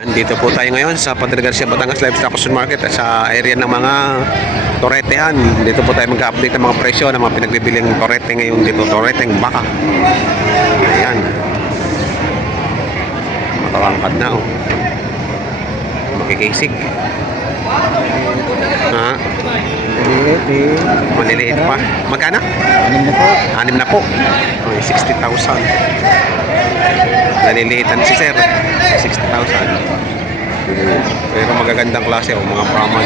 Dito po tayo ngayon sa Padre Garcia, Batangas Livestock Auction Market at sa area ng mga toretehan. Dito po tayo mag-update ng mga presyo ng mga pinagbibiling torete ngayon dito. Toreteng baka. Ayan. Matawangkad na oh. Makikisig. Ha? Maliliit eh. Maliliit pa. Magkano? 6 na po. 6 na po. Okay, 60,000. Naliliitan si sir. 60,000. Pero magagandang klase o mga Brahman.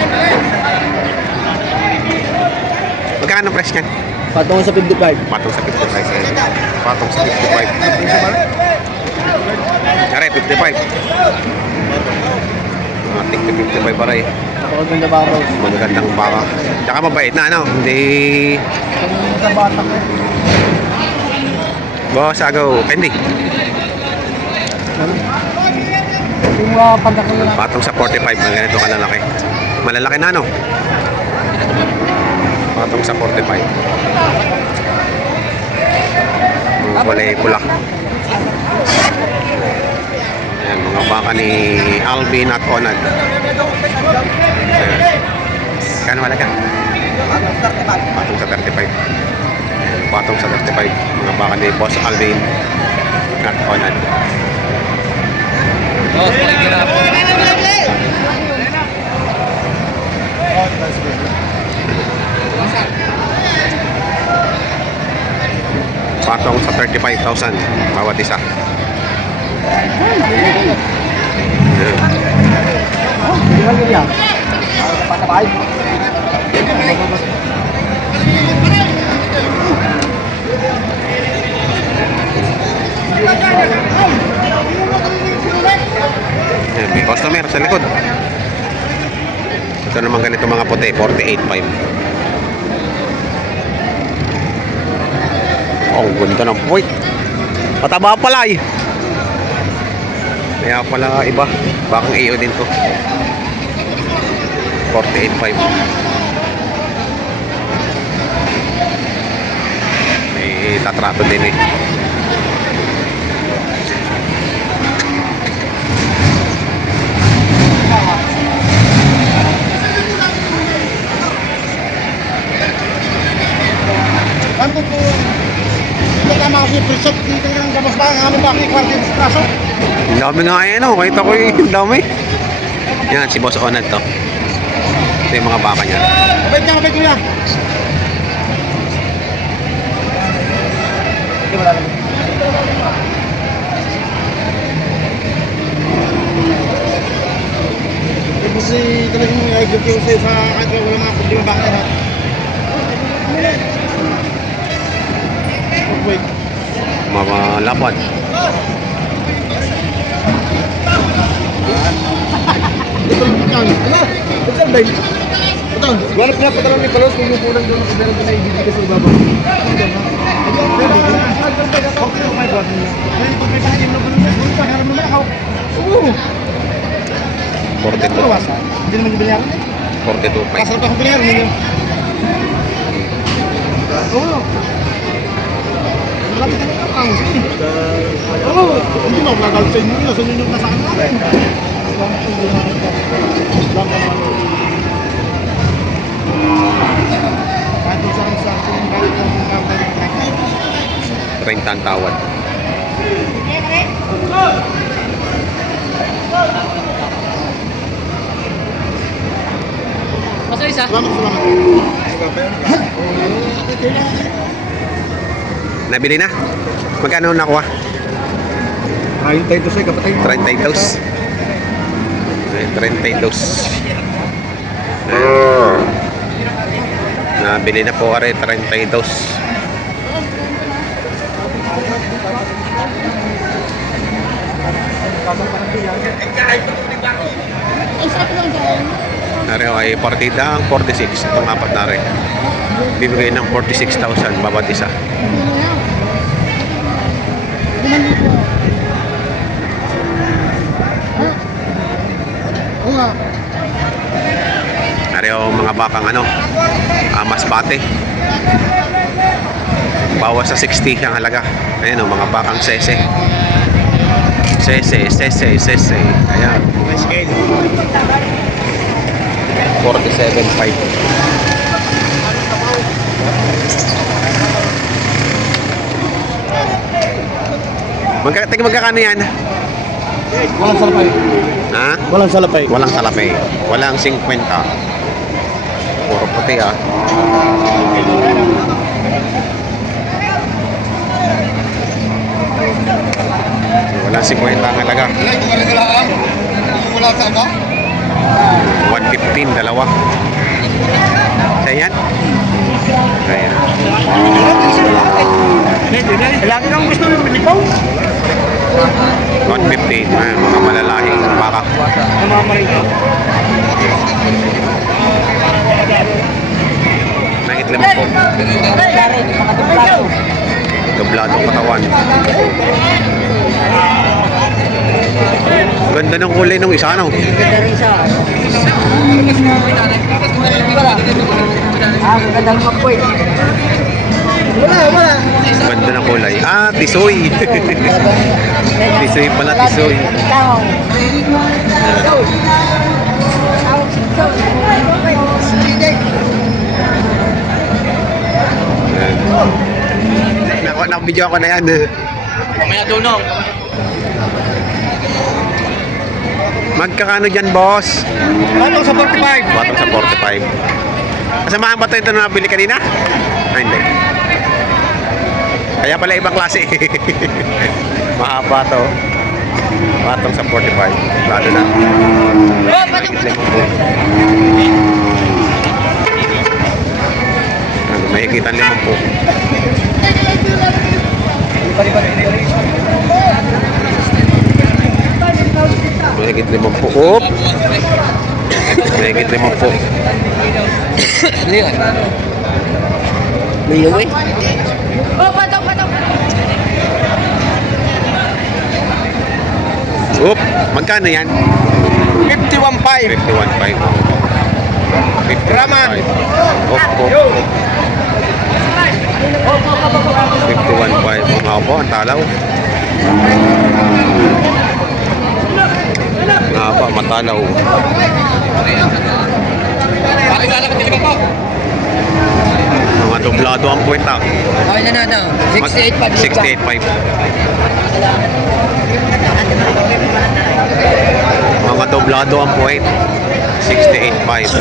Magkano price niyan? Patungkol sa 55. Patong sa 55. Patong sa 55. Kare, 55. Matik na 55 pare. Napakaganda ba ako? Magagandang baka. Tsaka mabait na ano. Hindi... Sa bata ko. Boss, agaw. Pendi. Yung mga pantakal na. Patong sa 45 na ganito kalalaki. Malalaki na no? Patong sa 45. Kulay pula. Ayan, mga baka ni Alvin at Onad. Ayan. Kano malaga? Patong sa 35. Ayan, patong sa 35. Mga baka ni Boss Alvin at Onad. Oh, lagi na po. Patong sa 35,000 bawat isa. Tingnan mo yan. Patabay. Ayan, may customer sa likod. Ito naman ganito mga puti, 48.5. Oh, ang ganda ng point. Pataba pala eh. Kaya pala iba. Bakang iyo din to. 48.5. May tatrato din eh. Ano po? Ito ka mga presyo. Dito yung gamas ba? Ano ba? Kwartin sa praso? Ang dami nga yan oh. Kahit ako yung dami. Yan, si Boss Onad to. Ito yung mga baka niya. Abay ko yan. Ito wala naman. Kasi talagang may agad yung sa kahit wala mga problema baka na. Wait. Mga lapad. Ito yung pagkang. Ano? Ito ba? Ito. Wala pinapatalan ni Palos kung yung pulang doon sa meron na ibibigay sa ibaba. Oo. 42. Hindi naman binayaran eh. 42.5. Kasal pa akong binayaran ninyo. Oo. Marami ka na ang oo. Hindi mo magagal sa inyo. Nasa inyo na sa akin. Kahit sa akin kahit ang 30 ang tawad. Masa isa? Salamat. Nabili na? Magkano nakuha? Ayun tayo sa kapatay. 32. 32. Nabili na po are 32. Nari ay partida ang 46. Itong apat na rin. Bibigay ng 46,000 bawat isa. Nari mga bakang ano, masbate. Bawas sa 60 ang halaga. Ayan o, mga bakang sese. Sese. Ayan. Magkakano yan? Walang salapay. Ha? Walang salapay. Walang salapay. Walang 50. Puro puti ah. Walang 50 ang halaga. Wala sa ba? 115, dalawa. Kaya yan? Kaya. Lagi kang gusto yung pilipaw. 115, mga malalahing baka. Namamarin ka. Nangit limang po. Dobladong katawan. Ganda ng kulay ng isa, no? Ganda rin siya. Ganda ng mapoy. Wala. Ganda ng kulay. Ah, tisoy. Tisoy pala, tisoy. Tawag. Nakabidyo ako na yan. Mamaya dunong. Magkakano dyan, boss? Ano sa 45? Batong sa 45. Kasamahan ba ito na nabili kanina? Ah, hindi. Kaya pala ibang klase. Mahaba to. Batong sa 45. Lalo na. Ano, mahigit ang 50. Mahigit 50. Oop! Mahigit 50. Ano yan? Layo eh. Oh, patok. Oop! Magkano yan? 51.5. 51.5. 51.5. Raman. Oop. 51.5. Ang habo, ang talaw. Ang haba, matalaw. Mga doblado ang puweta. Okay na na. 68 68.5. Mga doblado ang puwet. 68.5.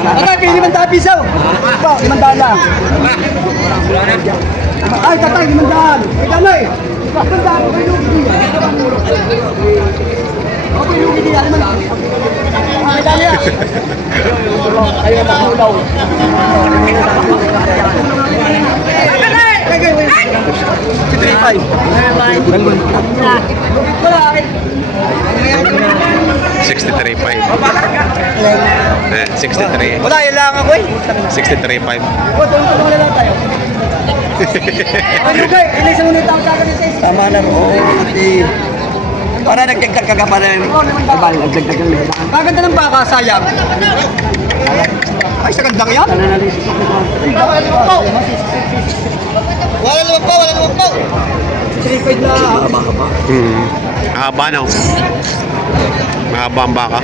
Tatay, pili man tayo pisaw. Ito, 500 lang. Ay, tatay, 500. Ikaw na eh. 500 ko kayo. Okay, yung hindi yan naman. Ay, dali ah. Ayaw makulaw. Wala eh. 63.5. 63. Wala, yun lang ako eh. 63.5. Tulong na lang tayo. Ano kay? Ilisang ulit ako sa akin sa isa. Tama na mo. Para nagdagdag ka pa rin. Abal, nagdagdag ka rin. Maganda ng baka, sayang. Ay, sa ganda yan? Wala naman po. 3.5 na. Mahaba no? Mahaba ang baka.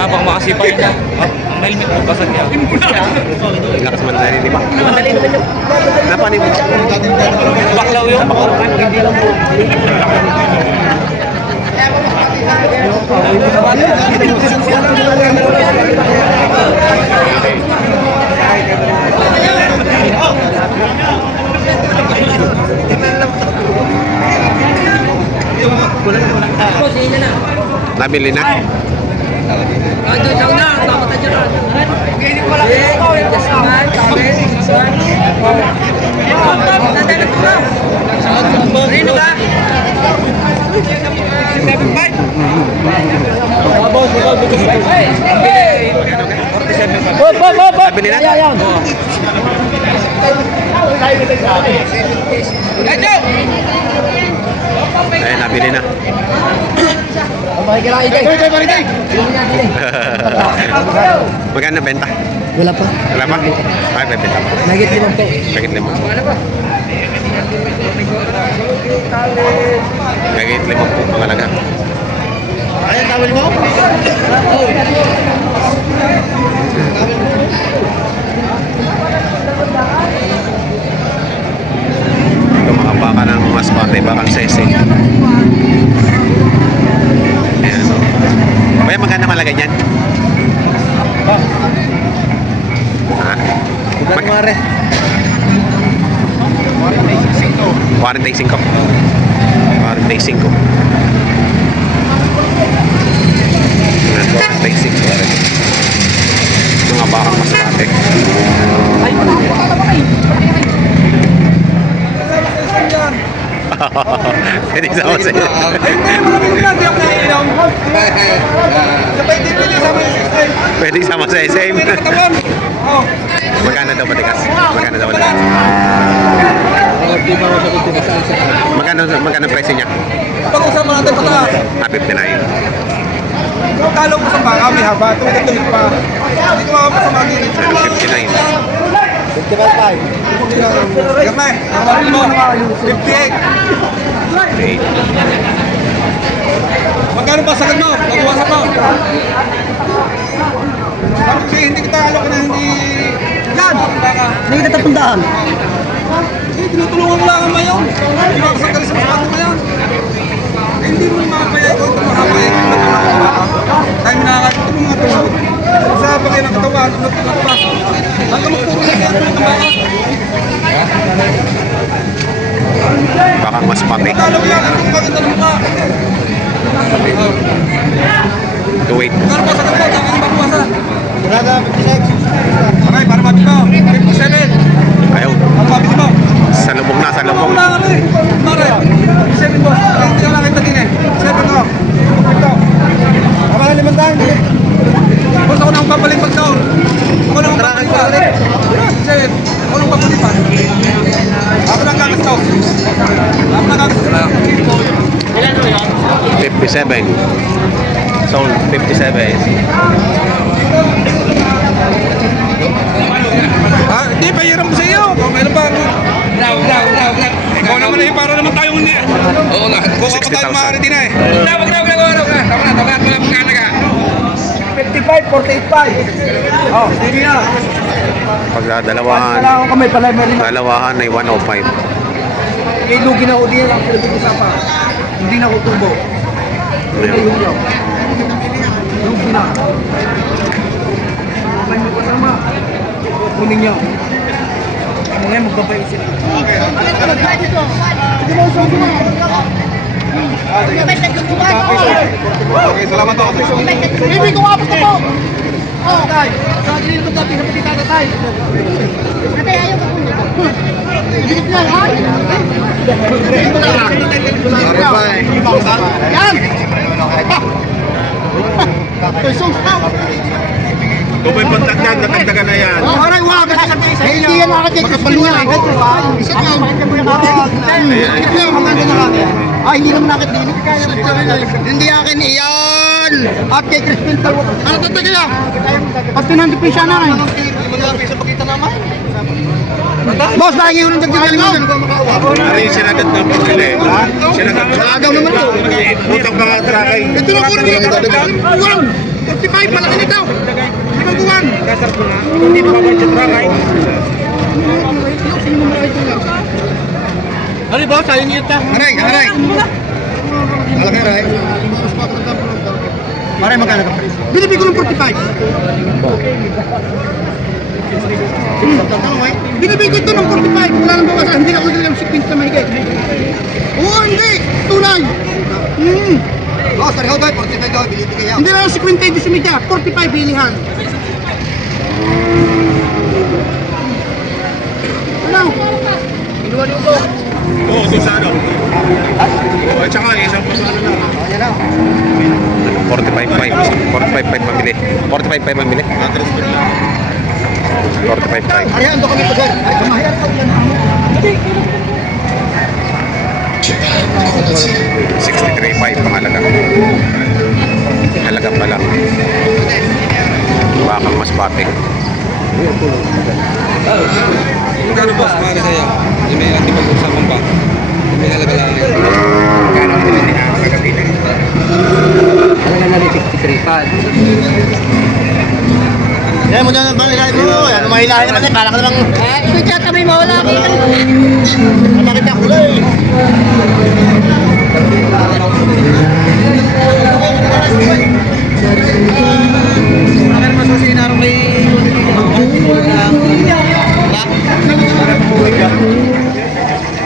Habang makasipay na, ang helmet mo, basag niya. Lakas man na di ba? Madali naman yung... Napanin mo. Baklaw yun. Nabili na? Nabili na? Ayun, nabili na. Magkano benta? Wala pa. Wala pa? Ay, may benta pa. Nagit naman po. Sagit limang. Sagit limang po mga laga. Ayan, tawal mo? Ito mga baka ng masbate, bakang sese. Ayan. Kaya magkano malagay dyan? Ha? Magkano mare? 45. 45. Ayan, 45. Ito nga bakang masbate. Pwede sa kasi. Pwede sama sa SM. Magkano daw patikas? Magkano daw patikas? Magkano presyo niya? Pag-usapan natin pataas. 59. Kalo ko sa baka, may haba. Tumutulog pa. Hindi ko makapasama din. 59. 55. Gamay. 58. 8. Magkano pa sagad mo? Pag-uwasan mo. Kasi hindi kita alok na hindi... Yan! Hindi kita tapundaan. Eh, tinutulungan mo lang ang mayon. Hindi makasagari sa mga mayon. Hindi mo makapayay ko ito makapayay ko ito makapayay. Tayo nakakasito mo mga tulog. Sa bagay ng katawan, tulog pa. Ang kamagpuro na kaya tulog ng baka. Bakang masbate. Talog yan, ang maganda ng mukha. 2.8. Magkano pa sagad mo? Tapos ang bakuwasan. Brada, 56. Okay, para mabili mo. 57. Ayaw. Para mabili mo. Sa lubong na, sa lubong. Wala nga rin. Mare, 7 mo. Hindi ka lang kita din eh. 7 mo. Ito. Tama na 500. Basta ako nang babalik pag taon. Ako nang babalik pa. 7. Ako nang babalik pa. Ako nang gagas to. Ako nang gagas to. 57. Sold 57. Ah, hindi, pahiram ko sa iyo. Kung meron pa. Ikaw naman eh, para naman tayong hindi. Oo nga. Kung ako tayo maaari din eh. Tama na. Wala mong kanaga. 55, 48.5. Oh, sige na. Pagdadalawahan, Kailangan kami pala meron. dalawahan ay 105. Ilugi na ko din lang sila sa pa. Hindi na ko tubo. Ayan. Lugi na. May mo kasama. Kunin niyo. Ngayon magbabayo sila. Okay, salamat ako. Bibi ko apat na po. Oh, tay. Sa dito ka pinapakita ka tay. Ate, ayaw ka po nito. Dito na, ha? Yan! Tusong ka! Kung may pagtagdag, natagdagan na yan. Aray, wag ka sa isa. Hindi yan nakakit-explain. Isa lang. Ah, hindi naman nakit din. Hindi akin iyan. At kay Crispin Talbot. Ano tatagay yan? Pag tinandip siya na rin. Boss, dahil ngayon ang dagdagan mo. Ano yung sinagat ng pagkili? Sinagat Agaw naman to. Utang mga trakay. Ito na po rin yung dagdagan. Buwan! 45, malaki nito. 5 buwan. Hindi pa ba dyan trakay? Ano ba? Sayang niyo ito. Aray. Malaki aray. Aray, magkano ka presyo? Binibig ko ng 45. Binibig ko ito ng 45. Wala nang bawasan. Hindi na ko dito ng 50 na mahigay. Oo, hindi. Tunay. Oh, sorry, hold on. 45 daw. Binibigay yan. Hindi na lang 50 dito sa media. 45 bilihan. Ano? Inuwan niyo ko. Oo, doon sa ano? At saka isang pasano na. Ayan na. 45.5. 45.5 mamili. 45.5 mamili. 45.5. Ayan, doon kami po, sir. Ay, kamahiyan ka. $63,500 pangalaga. Halaga pa lang. Bakang mas bate. Magkano boss, para sa'yo? May natin pag-usapan pa. May halaga lang yun. Halaga na rin 63 pa. Yan mo dyan, balikan mo. Ano mahilahin naman eh. Kala ka namang... Ito dyan kami mawala ko. Bakit ako kulay? Akan masusin na rin may...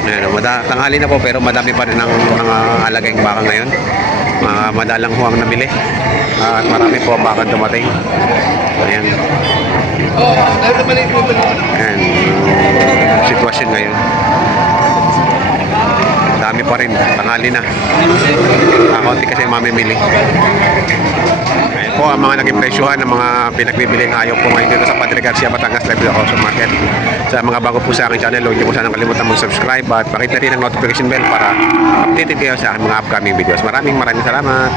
Ayan, tanghali na po pero madami pa rin ang mga alagay baka ngayon. Mga madalang huwang nabili. At marami po ang baka dumating. Ayan. Ayan. Sitwasyon ngayon. Dami pa rin. Tanghali na. Konti kasi mamimili. Ayan po ang mga naging presyuhan ng mga pinagbibili ng hayop po ngayon dito sa Padre Garcia, Batangas Live Auction Market. Sa mga bago po sa aking channel, huwag niyo po sanang kalimutan mag-subscribe at pakita rin ang notification bell para updated kayo sa mga upcoming videos. Maraming salamat.